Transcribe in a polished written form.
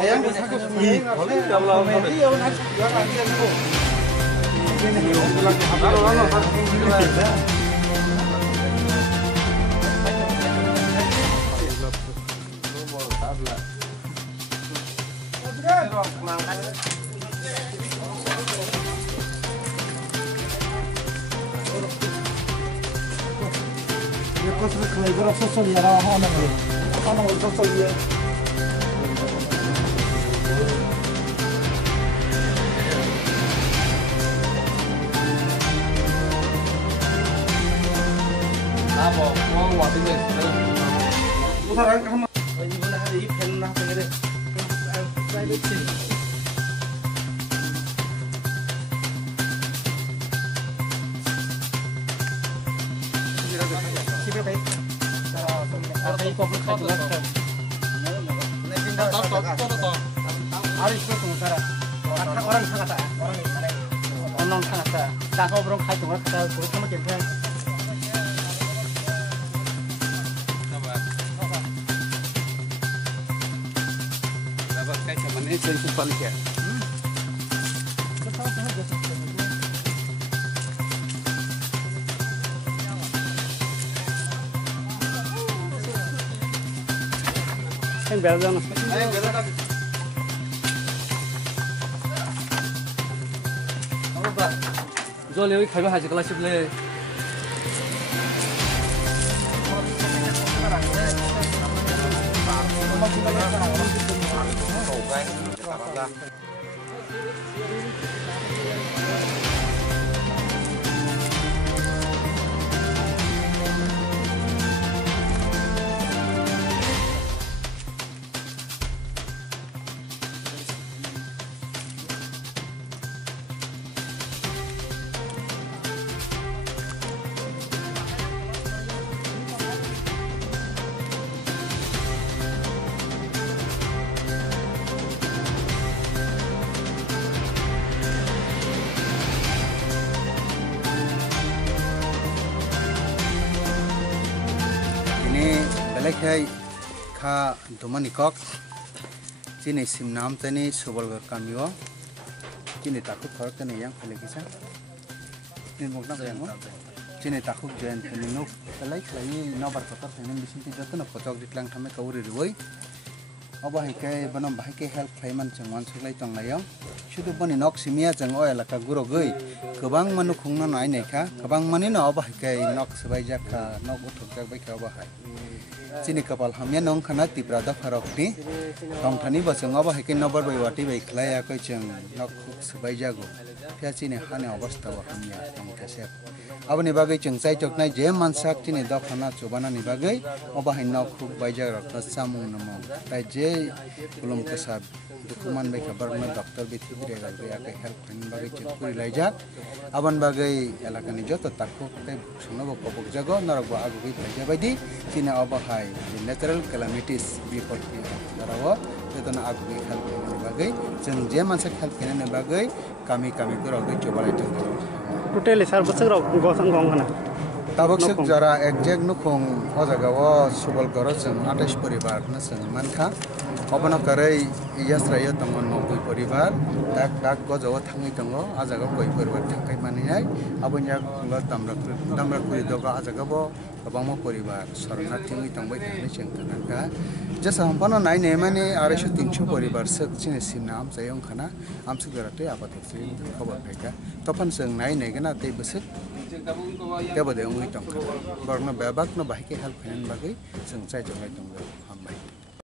Ayang bisa ke sini. Boleh kalau iya nak juga lagi aku. Ini lagi Terus kalau sosok ya orang sosok ya. Apa? Mau waktu ini. Utara kamu. Ini mana hari pen nak pengen. Saya lucu. Siapa baik? Apa yang kau buat? Harus betul utara. Orang sangat tak. Orang sangat tak. Dah kau berong kai tunggu kita boleh sama kempen. Dapat kai sama ni saya jumpa lagi. Yang bela jangan. Yang bela tak. Apa pak? Jual lagi kaya haji kelas sebelah. Belai kha domani kok sini sim nam tani subalgar kamio sini takut khar tani yang phale kisa ini mokna yang sini takut jen tani no belai khai nobar kotor tani bisin ti jotna photok ditlang thame kauri ruoi aba hikai banam bahike help khaiman changwan suklai tonglayo sudu bani nok simia jang oil ka guro goi gobang manu khungna nai nei kha gobang mani no aba hikai nok sabai jakha nok uthok jak bai kha aba hai sini kapal hamya nong khana tipra da farok ni tongthani bachang aba hikai nobar bai wati bai khlaya koi chang nok sabai jago phya sini hane obostha ba hamya tongka se abani bagai chang chai choknai je mansak sini da khana chobana ni bagai aba hai nok khuk bai jak rak samung namo tai je kulum kesab dokumen bai kabar na doktor bithi dire gal bai akai help kan bagai chukuri laijak aban bagai elakani joto takko tai sunobo kopok jago narak ba agu bai laija baidi sini aba hai natural calamities bipot darawa tetana agu bai help kan bagai jeng je mansak help kan bagai kami ko gai cobalai tong total sar bachak rok gosang gong kana tabak sek jara exact nukhong o jaga o subal garo jeng 28 poribar na jeng mankha obana karai yasraya tangon 90 poribar dak gojo thangi tongo a jaga koi poribar thangkai manai abonya lo damra kuri doga a jaga bo kabangmo poribar saranathini tongbai thangni jeng kanaka jasa hampana nai ne mane 200-300 poribar sek chine simna am jayong khana amsuk jara tei abatok sin khabar phaika tophan jeng nai ne gana tei besek tebode ungui tongkha barna babak no bahike help khanan bagai jeng chai jongai tongba